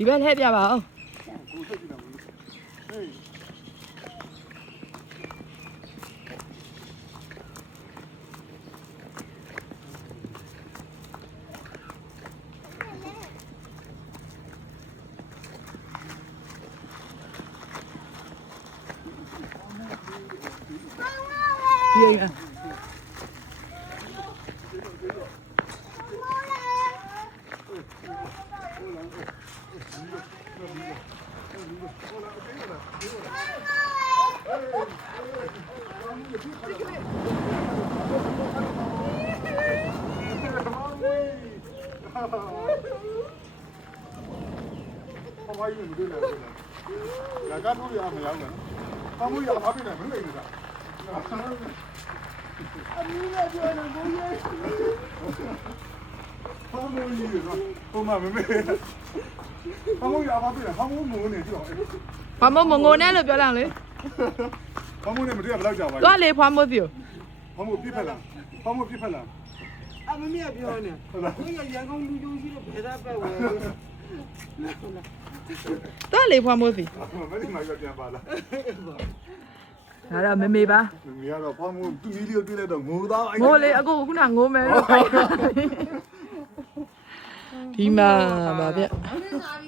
ဒီဘက်လှည့်ပြပါဦးပြေးရဘာကြီးမတွေ့လဲ။ဒါကတော့ရမရောက်နဲ့။ဘာမို့ရပါပြီလဲမလိမ့်နေတာ။အမီးလည်းပြောနေကိုရေး။ဘာမို့ကြီးလဲ။ဘုမမမေ။ဘာမို့ရပါပြီလဲ။ဘာမို့ငိုနေကြောက်။ ဖွာမို့မငိုနဲ့လို့ပြောလိုက်လေ ။ဘာမို့နဲ့မတွေ့ဘယ်လောက်ကြာပါလဲ သွားလေဖွာမို့ပြူ ။ဘာမို့ပြစ်ဖက်လား။ဘာမို့ပြစ်ဖက်လား အမမေပြောနေဟုတ်လားကိုရန်ကုန်လူကျုံရှိလို့ဘယ်သားပဲဝယ် သွားလေဖွာမို့စီ ။မလေးမရပြန်ပါလား ဒါတော့မမေပါ ။မရတော့ဘာမို့သူ့မီလီကိုတွေ့လိုက်တော့ငိုသား ငိုလေအခုခုနငိုမယ်လို့ခိုင်းတာဒီမှာပါဗျ ။အင်းလာပြီ